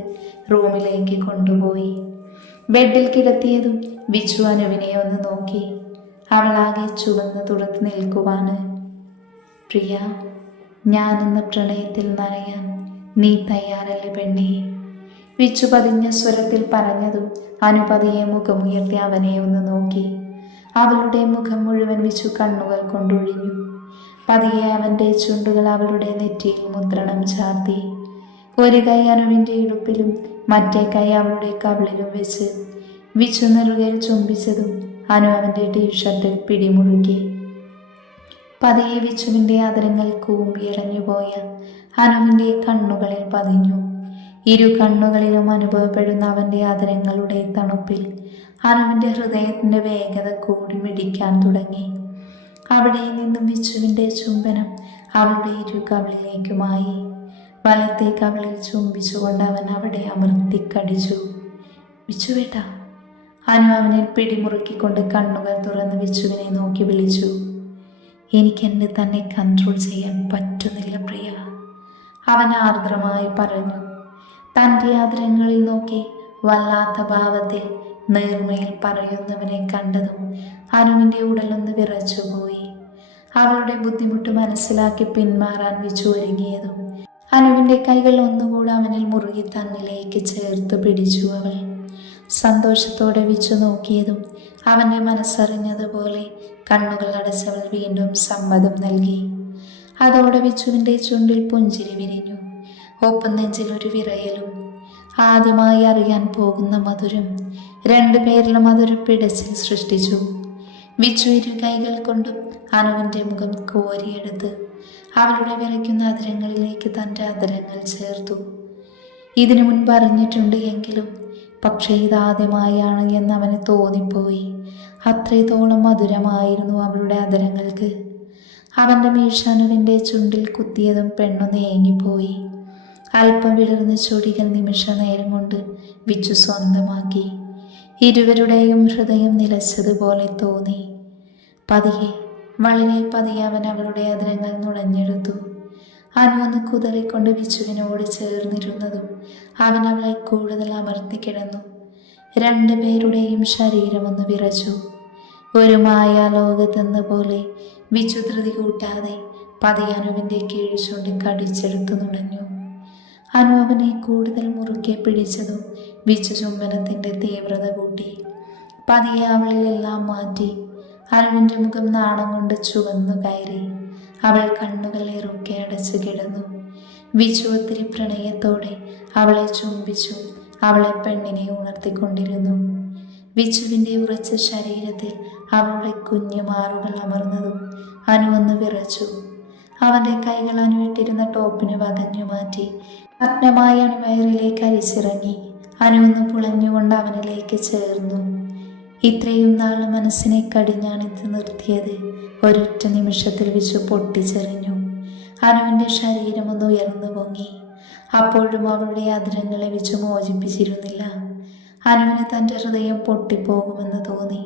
റൂമിലേക്ക് കൊണ്ടുപോയി. ബെഡിൽ കിടത്തിയതും വിച്ചു അനുവിനെ ഒന്ന് നോക്കി. അവളാകെ ചുവന്ന് തുറത്ത് നിൽക്കുവാണ്. പ്രിയ, ഞാനെന്ന പ്രണയത്തിൽ നനയാൻ നീ തയ്യാറല്ലേ പെണ്ണേ? വിച്ചു പതിഞ്ഞ സ്വരത്തിൽ പറഞ്ഞതും അനു പതിയെ മുഖമുയർത്തി അവനെ ഒന്ന് നോക്കി. അവളുടെ മുഖം മുഴുവൻ വിച്ചു കണ്ണുകൾ കൊണ്ടൊഴിഞ്ഞു. പതിയെ അവൻ്റെ ചുണ്ടുകൾ അവളുടെ നെറ്റിയിൽ മുദ്രണം ചാർത്തി. ഒരു കൈ അനുവിൻ്റെ ഇടുപ്പിലും മറ്റേ കൈ അവളുടെ കവിളിലും വെച്ച് വിച്ചു നെറുകയിൽ ചുംബിച്ചതും അനു അവൻ്റെ ടീഷർട്ടിൽ പിടിമുറുക്കി. പതിയെ വിച്ചുവിൻ്റെ ആദരങ്ങൾ കൂമ്പിയടഞ്ഞുപോയ അനുവിൻ്റെ കണ്ണുകളിൽ പതിഞ്ഞു. ഇരു കണ്ണുകളിലും അനുഭവപ്പെടുന്ന അവൻ്റെ ആദരങ്ങളുടെ തണുപ്പിൽ അനുവിൻ്റെ ഹൃദയത്തിൻ്റെ വേഗത കൂടി മിടിക്കാൻ തുടങ്ങി. അവിടെ നിന്നും വിച്ചുവിൻ്റെ ചുംബനം അവളുടെ ഇരു കവിളിലേക്കുമായി. വലത്തെ കവിളിൽ ചുംബിച്ചുകൊണ്ട് അവൻ അവിടെ അമർത്തിക്കടിച്ചു. വിച്ചുവേട്ട, അനു അവനെ പിടിമുറുക്കിക്കൊണ്ട് കണ്ണുകൾ തുറന്ന് വിച്ചുവിനെ നോക്കി വിളിച്ചു. എനിക്കെന്നെ തന്നെ കൺട്രോൾ ചെയ്യാൻ പറ്റുന്നില്ല പ്രിയ, അവൻ ആർദ്രമായി പറഞ്ഞു. തൻ്റെ ആദരങ്ങളിൽ നോക്കി വല്ലാത്ത ഭാവത്തിൽ നേർമയിൽ പറയുന്നവനെ കണ്ടതും അനുവിൻ്റെ ഉടലൊന്ന് വിറച്ചുപോയി. അവളുടെ ബുദ്ധിമുട്ട് മനസ്സിലാക്കി പിന്മാറാൻ വിച്ചു ഒരുങ്ങിയതും അനുവിൻ്റെ കൈകൾ ഒന്നുകൂടെ അവനിൽ മുറുകി തന്നിലേക്ക് ചേർത്ത് പിടിച്ചു. അവൾ സന്തോഷത്തോടെ വിച്ചു നോക്കിയതും അവൻ്റെ മനസ്സറിഞ്ഞതുപോലെ കണ്ണുകൾ അടച്ചവൾ വീണ്ടും സമ്മതം നൽകി. അതോടെ വിച്ചുവിൻ്റെ ചുണ്ടിൽ പുഞ്ചിരി വിരിഞ്ഞു. ഒപ്പം നെഞ്ചിൽ ഒരു വിറയലും. ആദ്യമായി അറിയാൻ പോകുന്ന മധുരം രണ്ടുപേരിലും അതൊരു പിടച്ചിൽ സൃഷ്ടിച്ചു. വിച്ചു ഇരു കൈകൾ കൊണ്ടും അനുവിൻ്റെ മുഖം കോരിയെടുത്ത് അവളുടെ വിറയ്ക്കുന്ന അതിരങ്ങളിലേക്ക് തൻ്റെ അതിരങ്ങൾ ചേർത്തു. ഇതിനു മുൻപ് അറിഞ്ഞിട്ടുണ്ട് എങ്കിലും പക്ഷേ ഇതാദ്യമായാണ് എന്ന് അവന് തോന്നിപ്പോയി. അത്രത്തോളം മധുരമായിരുന്നു അവളുടെ അതിരങ്ങൾക്ക്. അവൻ്റെ മീശ അനുവിൻ്റെ ചുണ്ടിൽ കുത്തിയതും പെണ്ണു നീങ്ങിപ്പോയി. അല്പം വിടർന്ന ചൊടികൾ നിമിഷ നേരം കൊണ്ട് വിച്ചു സ്വന്തമാക്കി. ഇരുവരുടെയും ഹൃദയം നിലച്ചതുപോലെ തോന്നി. പതിയെ, വളരെ പതിയെ അവൻ അവളുടെ അതിരങ്ങൾ നുണഞ്ഞെടുത്തു. അനു ഒന്ന് കുതറിക്കൊണ്ട് വിച്ചുവിനോട് ചേർന്നിരുന്നതും അവൻ അവളെ കൂടുതൽ അമർത്തി കിടന്നു. രണ്ടുപേരുടെയും ശരീരമൊന്ന് വിറച്ചു. ഒരു മായാലോകത്തെന്ന പോലെ വിച്ചു ധൃതി കൂട്ടാതെ പതിയെ അനുവിൻ്റെ കീഴ് ചൂണ്ടി കടിച്ചെടുത്തു നുണഞ്ഞു. അനു അവനെ കൂടുതൽ മുറുക്കെ പിടിച്ചതും വിച്ചു ചുംബനത്തിൻ്റെ തീവ്രത കൂട്ടി. പതിയെ അവളിലെല്ലാം മാറ്റി. അനുവിൻ്റെ മുഖം നാണം കൊണ്ട് ചുവന്നു കയറി. അവൾ കണ്ണുകൾ ഇറുക്കെ അടച്ചു കിടന്നു. വിച്ചു ഒത്തിരി പ്രണയത്തോടെ അവളെ ചുംബിച്ചു. അവളെ പെണ്ണിനെ ഉണർത്തിക്കൊണ്ടിരുന്നു. വിച്ചുവിൻ്റെ ഉറച്ച ശരീരത്തിൽ അവളുടെ കുഞ്ഞു മാറുകൾ അമർന്നതും അനു ഒന്ന് വിറച്ചു. അവൻ്റെ കൈകൾ അനുവിട്ടിരുന്ന ടോപ്പിന് വകഞ്ഞു മാറ്റി നഗ്നമായ അണുവയറിലേക്ക് അരിച്ചിറങ്ങി. അനു ഒന്ന് പുളഞ്ഞുകൊണ്ട് അവനിലേക്ക് ചേർന്നു. ഇത്രയും നാൾ മനസ്സിനെ കടിഞ്ഞാണിത്ത് നിർത്തിയത് ഒരൊറ്റ നിമിഷത്തിൽ വിച്ചു പൊട്ടിച്ചെറിഞ്ഞു. അനുവിൻ്റെ ശരീരമൊന്ന് ഉയർന്നു പൊങ്ങി. അപ്പോഴും അവളുടെ അതിരങ്ങളെ വിച്ചു മോചിപ്പിച്ചിരുന്നില്ല. അനുവിന് തൻ്റെ ഹൃദയം പൊട്ടിപ്പോകുമെന്ന് തോന്നി.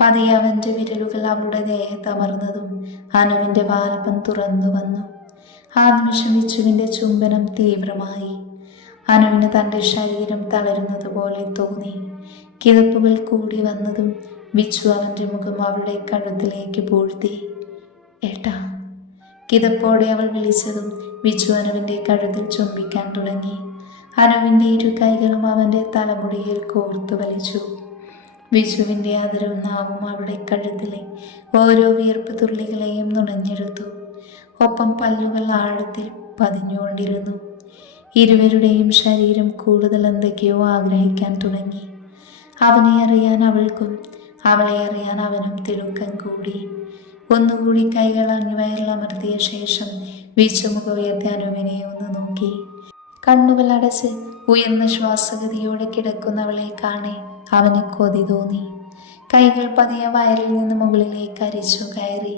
പതിയെ അവൻ്റെ വിരലുകൾ അവളുടെ ദേഹത്തമർന്നതും അനുവിൻ്റെ വാൽപ്പം തുറന്നു വന്നു. ആ നിമിഷം വിച്ചുവിൻ്റെ ചുംബനം തീവ്രമായി. അനുവിന് തൻ്റെ ശരീരം തളരുന്നത് പോലെ തോന്നി. കിതപ്പുകൾ കൂടി വന്നതും വിച്ചു അവൻ്റെ മുഖം അവളുടെ കഴുത്തിലേക്ക് പൂഴ്ത്തി. ഏട്ടാ. കിതപ്പോടെ അവൾ വിളിച്ചതും വിച്ചു അനുവിൻ്റെ കഴുത്തിൽ ചുംബിക്കാൻ തുടങ്ങി. അനുവിൻ്റെ ഇരു കൈകളും അവൻ്റെ തലമുടിയിൽ കോർത്തു വലിച്ചു. വിച്ചുവിൻ്റെ ആദരവും നാവും അവളുടെ കഴുത്തിലെ ഓരോ വിയർപ്പ് തുള്ളികളെയും നുണഞ്ഞെടുത്തു. ഒപ്പം പല്ലുകൾ ആഴത്തിൽ പതിഞ്ഞുകൊണ്ടിരുന്നു. ഇരുവരുടെയും ശരീരം കൂടുതൽ എന്തൊക്കെയോ ആഗ്രഹിക്കാൻ തുടങ്ങി. അവനെ അറിയാൻ അവൾക്കും അവളെ അറിയാൻ അവനും തിടുക്കം കൂടി. ഒന്നുകൂടി കൈകൾ അണിവയറിൽ അമർത്തിയ ശേഷം വിച്ചുമുഖം ഉയർത്തി അനുവിനെ ഒന്ന് നോക്കി. കണ്ണുകൾ അടച്ച് ഉയർന്ന ശ്വാസഗതിയോടെ കിടക്കുന്നവളെ കാണെ അവന് കൊതി തോന്നി. കൈകൾ പതിയെ വയറിൽ നിന്ന് മുകളിലേക്ക് അരിച്ചു കയറി.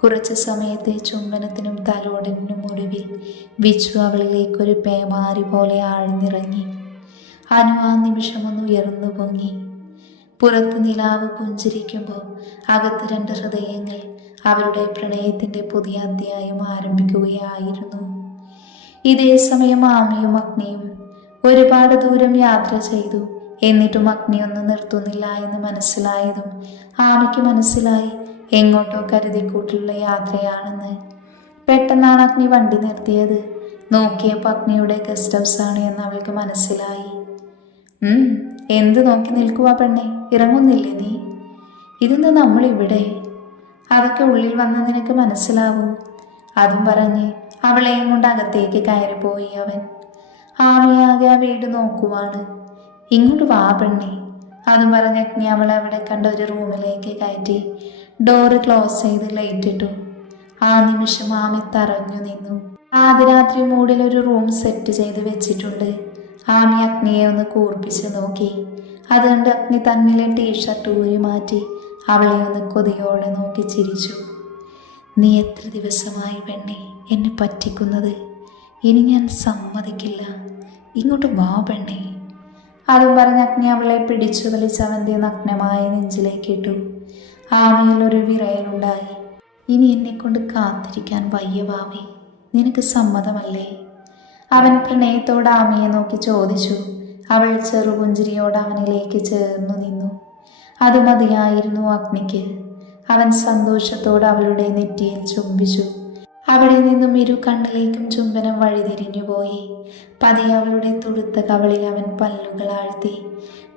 കുറച്ച് സമയത്തെ ചുംബനത്തിനും തലോടലിനും ഒടുവിൽ വിച്ചു അവളിലേക്കൊരു പേമാരി പോലെ ആഴ്ന്നിറങ്ങി. അനു ആ നിമിഷമൊന്ന് ഉയർന്നു പൊങ്ങി. പുറത്ത് നിലാവ് പുഞ്ചിരിക്കുമ്പോൾ അകത്ത് രണ്ട് ഹൃദയങ്ങൾ അവരുടെ പ്രണയത്തിൻ്റെ പുതിയ അധ്യായം ആരംഭിക്കുകയായിരുന്നു. ഇതേ സമയം ആമയും അഗ്നിയും ഒരുപാട് ദൂരം യാത്ര ചെയ്തു. എന്നിട്ടും അഗ്നി ഒന്നും നിർത്തുന്നില്ല എന്ന് മനസ്സിലായതും ആമയ്ക്ക് മനസ്സിലായി എങ്ങോട്ടോ കരുതിക്കൂട്ടിലുള്ള യാത്രയാണെന്ന്. പെട്ടെന്നാണ് അഗ്നി വണ്ടി നിർത്തിയത്. നോക്കിയപ്പോൾ അഗ്നിയുടെ ഗസ്റ്റ് ഹൗസ് ആണ് എന്ന് അവൾക്ക് മനസ്സിലായി. എന്ത് നോക്കി നിൽക്കുവാ പെണ്ണെ, ഇറങ്ങുന്നില്ലേ നീ? ഇതെന്താ നമ്മളിവിടെ? അതൊക്കെ ഉള്ളിൽ വന്ന് നിനക്ക് മനസ്സിലാവും. അതും പറഞ്ഞ് അവളെയും കൊണ്ട് അകത്തേക്ക് കയറിപ്പോയി അവൻ. ആമയാകെ ആ വീട് നോക്കുവാണ്. ഇങ്ങോട്ട് വാ പെണ്ണെ. അതും പറഞ്ഞ് അഗ്നി അവളെ അവിടെ കണ്ട ഒരു റൂമിലേക്ക് കയറ്റി ഡോറ് ക്ലോസ് ചെയ്ത് ലൈറ്റ് ഇട്ടു. ആ നിമിഷം ആമി തറഞ്ഞു നിന്നു. ആദ്യരാത്രി മൂടിൽ ഒരു റൂം സെറ്റ് ചെയ്ത് വെച്ചിട്ടുണ്ട്. ആമി അഗ്നിയെ ഒന്ന് കൂർപ്പിച്ച് നോക്കി. അതുകൊണ്ട് അഗ്നി തന്നിലെ ടീഷർട്ട് ഊരി മാറ്റി അവളെ ഒന്ന് കൊതിയോടെ നോക്കി ചിരിച്ചു. നീ എത്ര ദിവസമായി പെണ്ണെ എന്നെ പറ്റിക്കുന്നത്? ഇനി ഞാൻ സമ്മതിക്കില്ല. ഇങ്ങോട്ട് വാ പെണ്ണെ. അതും പറഞ്ഞ് അഗ്നി അവളെ പിടിച്ചു വലിച്ച് അവൻ്റെ നഗ്നമായ നെഞ്ചിലേക്ക് ഇട്ടു. ആമയിൽ ഒരു വിറയലുണ്ടായി. ഇനി എന്നെ കൊണ്ട് കാത്തിരിക്കാൻ വയ്യ വാവേ, നിനക്ക് സമ്മതമല്ലേ? അവൻ പ്രണയത്തോടെ ആമയെ നോക്കി ചോദിച്ചു. അവൾ ചെറുപുഞ്ചിരിയോട് അവനിലേക്ക് ചേർന്നു നിന്നു. അത് മതിയായിരുന്നു അഗ്നിക്ക്. അവൻ സന്തോഷത്തോടെ അവളുടെ നെറ്റിയിൽ ചുംബിച്ചു. അവിടെ നിന്നും ഇരു കണ്ണിലേക്കും ചുംബനം വഴിതിരിഞ്ഞുപോയി. പതിയെ അവളുടെ തുടുത്ത കവളിൽ അവൻ പല്ലുകൾ ആഴ്ത്തി.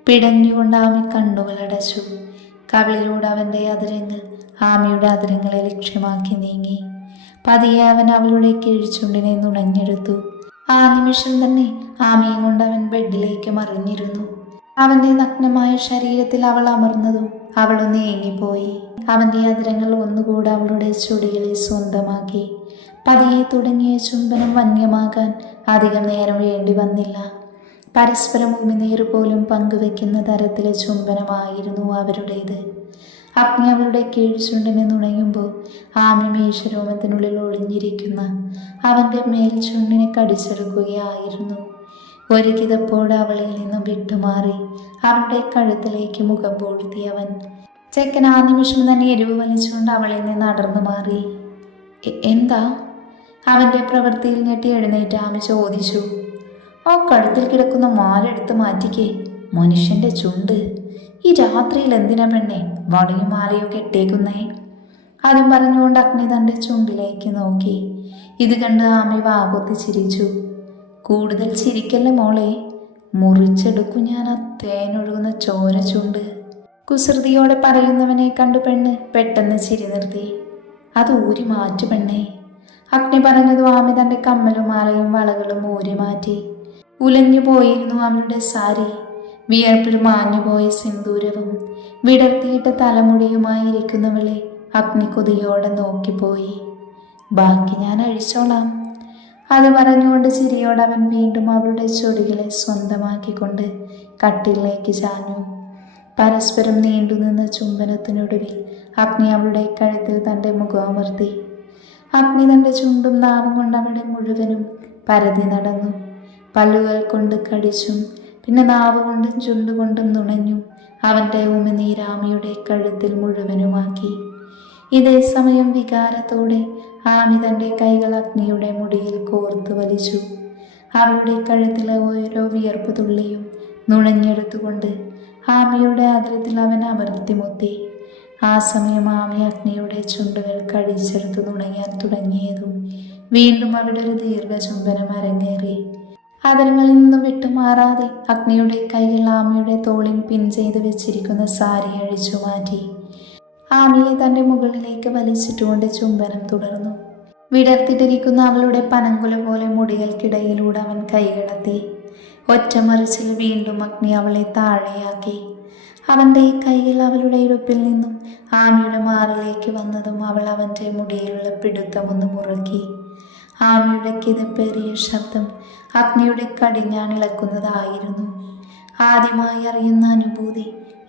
പിടഞ്ഞുകൊണ്ട് ആമി കണ്ണുകൾ അടച്ചു. കവളിലൂടെ അവൻ്റെ അതിരങ്ങൾ ആമയുടെ അതിരങ്ങളെ ലക്ഷ്യമാക്കി നീങ്ങി. പതിയെ അവൻ അവളുടെ കീഴ്ചുണ്ടിനെ നുണഞ്ഞെടുത്തു. ആ നിമിഷം തന്നെ ആമയെ കൊണ്ട് അവൻ ബെഡിലേക്ക് മറിഞ്ഞിരുന്നു. അവൻ്റെ നഗ്നമായ ശരീരത്തിൽ അവൾ അമർന്നതും അവളൊന്ന് ഏങ്ങിപ്പോയി. അവൻ്റെ അതിരങ്ങൾ ഒന്നുകൂടെ അവളുടെ ചുടികളെ സ്വന്തമാക്കി. പതിയെ തുടങ്ങിയ ചുംബനം വന്യമാകാൻ അധികം നേരം വേണ്ടി വന്നില്ല. പരസ്പരം ഉമിനീർ പോലും പങ്കുവെക്കുന്ന തരത്തിലെ ചുംബനമായിരുന്നു അവരുടേത്. അഗ്നി അവളുടെ കീഴ്ചുണ്ടിനെ നുണയുമ്പോൾ ആമി മേശരോമത്തിനുള്ളിൽ ഒളിഞ്ഞിരിക്കുന്ന അവൻ്റെ മേൽചുണ്ടിനെ കടിച്ചെടുക്കുകയായിരുന്നു. ഒരു കിതപ്പോടെ അവളിൽ നിന്നും വിട്ടുമാറി അവളുടെ കഴുത്തിലേക്ക് മുഖം പൂഴ്ത്തിയവൻ. ചെക്കൻ ആ നിമിഷം തന്നെ എരിവ് വലിച്ചുകൊണ്ട് അവളിൽ നിന്ന് അടർന്നു മാറി. എന്താ? അവൻ്റെ പ്രവൃത്തിയിൽ ഞെട്ടി എഴുന്നേറ്റ് ആമി ചോദിച്ചു. ആ കഴുത്തിൽ കിടക്കുന്ന മാലെടുത്ത് മാറ്റിക്കേ, മനുഷ്യൻ്റെ ചുണ്ട്. ഈ രാത്രിയിൽ എന്തിനാ പെണ്ണെ വടയും മാലയോ കെട്ടേക്കുന്നേ? അതും പറഞ്ഞുകൊണ്ട് അഗ്നി തൻ്റെ ചുണ്ടിലേക്ക് നോക്കി. ഇത് കണ്ട് ആമി വാപൊത്തി ചിരിച്ചു. കൂടുതൽ ചിരിക്കല്ലേ മോളെ, മുറിച്ചെടുക്കും ഞാൻ ആ തേനൊഴുകുന്ന ചോര ചുണ്ട്. കുസൃതിയോടെ പറയുന്നവനെ കണ്ടു പെണ്ണ് പെട്ടെന്ന് ചിരി നിർത്തി. അത് ഊരി മാറ്റു പെണ്ണേ. അഗ്നി പറഞ്ഞതും ആമി തൻ്റെ കമ്മലും മാലയും വളകളും ഊരി മാറ്റി. ഉലഞ്ഞു പോയിരുന്നു അവളുടെ സാരി. വിയർപ്പിൽ മാഞ്ഞുപോയ സിന്ദൂരവും വിടർത്തിയിട്ട തലമുടിയുമായി ഇരിക്കുന്നവളെ അഗ്നി കൊതിയോടെ നോക്കിപ്പോയി. ബാക്കി ഞാൻ അഴിച്ചോളാം. അത് പറഞ്ഞുകൊണ്ട് ചിരിയോടെ അവൻ വീണ്ടും അവളുടെ ചൊടികളെ സ്വന്തമാക്കിക്കൊണ്ട് കട്ടിലേക്ക് ചാഞ്ഞു. പരസ്പരം നീണ്ടുനിന്ന ചുംബനത്തിനൊടുവിൽ അഗ്നി അവളുടെ കഴുത്തിൽ തൻ്റെ മുഖം അമർത്തി. അഗ്നി തൻ്റെ ചുണ്ടും നാവും കൊണ്ട് അവളുടെ മുഴുവനും പരതി നടന്നു. പല്ലുകൾ കൊണ്ട് കടിച്ചും പിന്നെ നാവ് കൊണ്ടും ചുണ്ടുകൊണ്ടും നുണഞ്ഞു അവൻ്റെ ഉമിനീരാമിയുടെ കഴുത്തിൽ മുഴുവനുമാക്കി. ഇതേ സമയം വികാരത്തോടെ ആമി തൻ്റെ കൈകൾ അഗ്നിയുടെ മുടിയിൽ കോർത്തു വലിച്ചു. അവളുടെ കഴുത്തിലെ ഓരോ വിയർപ്പ് തുള്ളിയും നുണഞ്ഞെടുത്തുകൊണ്ട് ആമിയുടെ ആദരത്തിൽ അവൻ അമർത്തിമുത്തി. ആ സമയം ആമി അഗ്നിയുടെ ചുണ്ടുകൾ കടിച്ചെടുത്ത് നുണയാൻ തുടങ്ങിയതും വീണ്ടും അവിടെ ഒരു ദീർഘചുംബനം അരങ്ങേറി. അതരങ്ങളിൽ നിന്നും വിട്ടുമാറാതെ അഗ്നിയുടെ കൈകൾ ആമിയുടെ തോളിൽ പിൻ ചെയ്ത് വെച്ചിരിക്കുന്ന സാരി അഴിച്ചു മാറ്റി. ആമിയെ തൻ്റെ മുകളിലേക്ക് വലിച്ചിട്ടുകൊണ്ട് ചുംബനം തുടർന്നു. വിടർത്തിട്ടിരിക്കുന്ന അവളുടെ പനങ്കുല പോലെ മുടികൾക്കിടയിലൂടെ അവൻ കൈകടത്തി. ഒറ്റമറിച്ചിൽ വീണ്ടും അഗ്നി അവളെ താഴെയാക്കി. അവൻ്റെ കൈകൾ അവളുടെ ഇടുപ്പിൽ നിന്നും ആമിയുടെ മാറിലേക്ക് വന്നതും അവൾ അവൻ്റെ മുടിയിലുള്ള പിടുത്തമൊന്ന് മുറുക്കി. ആമിയുടെ കിതപ്പേറിയ ശബ്ദം അഗ്നിയുടെ കടിഞ്ഞാണിളക്കുന്നതായിരുന്നു. ആദ്യമായി അറിയുന്ന അനുഭൂതി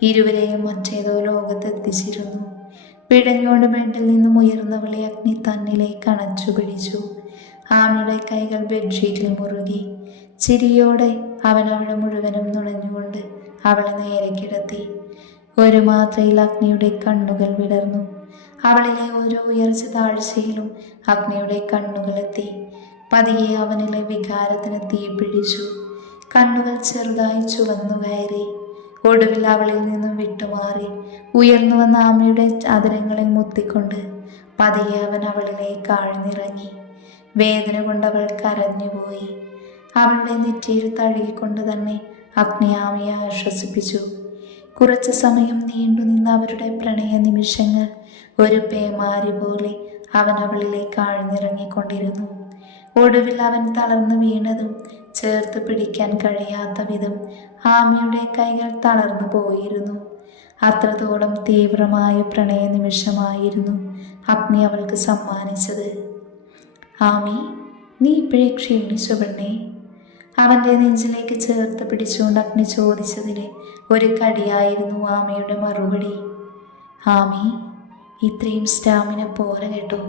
ഇരുവരെയും മറ്റേതോ ലോകത്തെത്തിച്ചിരുന്നു. പിടഞ്ഞോണ്ട് ബെഡിൽ നിന്നും ഉയർന്നവളെ അഗ്നി തന്നിലേക്ക് അണച്ചു പിടിച്ചു. ആമിയുടെ കൈകൾ ബെഡ്ഷീറ്റിൽ മുറുകി. ചിരിയോടെ അവൻ അവളെ മുഴുവനും നുണഞ്ഞുകൊണ്ട് അവളെ നേരെ കിടത്തി. ഒരു മാത്രയിൽ അഗ്നിയുടെ കണ്ണുകൾ വിടർന്നു. അവളിലെ ഓരോ ഉയർച്ച താഴ്ചയിലും അഗ്നിയുടെ കണ്ണുകളെത്തി. പതിയെ അവനിലെ വികാരത്തിന് തീ പിടിച്ചു. കണ്ണുകൾ ചെറുതായി ചുവന്നു കയറി. ഒടുവിൽ അവളിൽ നിന്നും വിട്ടുമാറി ഉയർന്നു വന്ന ആമയുടെ അതിരങ്ങളിൽ മുത്തിക്കൊണ്ട് പതിയെ അവൻ അവളിലേക്ക് ആഴ്ന്നിറങ്ങി. വേദന കൊണ്ട് അവൾ കരഞ്ഞുപോയി. അവളുടെ നെറ്റിയിൽ തഴുകിക്കൊണ്ട് തന്നെ അഗ്നി ആമയെ ആശ്വസിപ്പിച്ചു. കുറച്ചു സമയം നീണ്ടു നിന്ന അവരുടെ പ്രണയ നിമിഷങ്ങൾ ഒരു പേമാരി പോലെ അവൻ അവളിലേക്ക് ആഴ്ന്നിറങ്ങിക്കൊണ്ടിരുന്നു. ഒടുവിൽ അവൻ തളർന്നു വീണതും ചേർത്ത് പിടിക്കാൻ കഴിയാത്ത വിധം ആമയുടെ കൈകൾ തളർന്നു പോയിരുന്നു. അത്രത്തോളം തീവ്രമായ പ്രണയ നിമിഷമായിരുന്നു അഗ്നി അവൾക്ക് സമ്മാനിച്ചത്. ആമി, നീ ഇപ്പോഴേ ക്ഷീണിച്ചു പെണ്ണേ? അവൻ്റെ നെഞ്ചിലേക്ക് ചേർത്ത് പിടിച്ചുകൊണ്ട് അഗ്നി ചോദിച്ചതിന് ഒരു കടിയായിരുന്നു ആമയുടെ മറുപടി. ആമി, ഇത്രയും സ്റ്റാമിന പോര കേട്ടോ,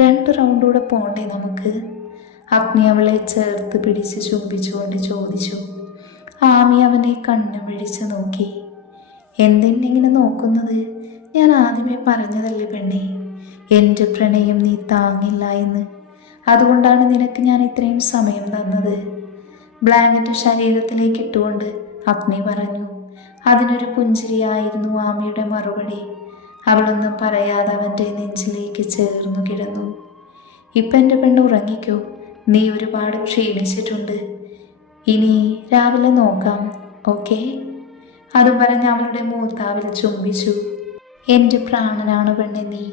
2 റൗണ്ട് കൂടെ പോണ്ടേ നമുക്ക്? അഗ്നി അവളെ ചേർത്ത് പിടിച്ച് ചുംബിച്ചുകൊണ്ട് ചോദിച്ചു. ആമി അവനെ കണ്ണു പിടിച്ച് നോക്കി. എന്തെന്നിങ്ങനെ നോക്കുന്നത്? ഞാൻ ആദ്യമേ പറഞ്ഞതല്ലേ പെണ്ണേ, എൻ്റെ പ്രണയം നീ താങ്ങില്ല എന്ന്. അതുകൊണ്ടാണ് നിനക്ക് ഞാൻ ഇത്രയും സമയം തന്നത്. ബ്ലാങ്കറ്റ് ശരീരത്തിലേക്ക് ഇട്ടുകൊണ്ട് അഗ്നി പറഞ്ഞു. അതിനൊരു പുഞ്ചിരിയായിരുന്നു ആമിയുടെ മറുപടി. അവളൊന്നും പറയാതെ അവൻ്റെ നെഞ്ചിലേക്ക് ചേർന്നു കിടന്നു. ഇപ്പം എൻ്റെ പെണ്ണ് ഉറങ്ങിക്കോ, നീ ഒരുപാട് ക്ഷീണിച്ചിട്ടുണ്ട്. ഇനി രാവിലെ നോക്കാം, ഓക്കെ? അതും പറഞ്ഞ് അവളുടെ മൂർത്താവിൽ ചുംബിച്ചു. എൻ്റെ പ്രാണനാണ് പെണ്ണെ നീ,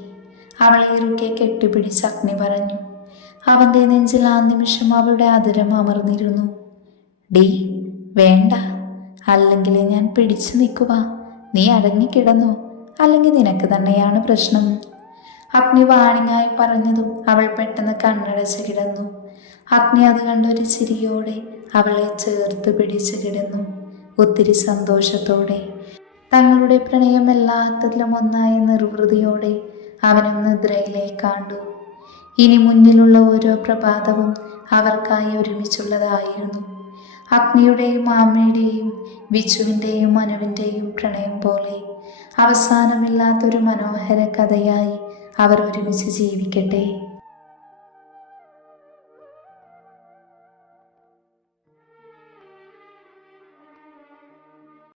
അവളെ ഇറുക്കെ കെട്ടിപ്പിടിച്ച് അഗ്നി പറഞ്ഞു. അവൻ്റെ നെഞ്ചിൽ ആ നിമിഷം അവളുടെ അതിരം അമർന്നിരുന്നു. ഡീ വേണ്ട, അല്ലെങ്കിൽ ഞാൻ പിടിച്ചു നിൽക്കുക. നീ അടങ്ങിക്കിടന്നോ, അല്ലെങ്കിൽ നിനക്ക് തന്നെയാണ് പ്രശ്നം. അഗ്നി വാണിങ്ങായി പറഞ്ഞതും അവൾ പെട്ടെന്ന് കണ്ണടച്ച് കിടന്നു. അഗ്നി അത് കണ്ടൊരു ചിരിയോടെ അവളെ ചേർത്ത് പിടിച്ച് കിടന്നു. ഒത്തിരി സന്തോഷത്തോടെ, തങ്ങളുടെ പ്രണയം എല്ലാത്തിലും ഒന്നായ നിർവൃതിയോടെ അവനും നിദ്രയിലേക്ക് കണ്ടു. ഇനി മുന്നിലുള്ള ഓരോ പ്രഭാതവും അവർക്കായി ഒരുമിച്ചുള്ളതായിരുന്നു. അഗ്നിയുടെയും ആമയുടെയും വിച്ചുവിൻ്റെയും മനുവിൻ്റെയും പ്രണയം പോലെ അവസാനമില്ലാത്തൊരു മനോഹര കഥയായി അവർ ഒരുമിച്ച് ജീവിക്കട്ടെ.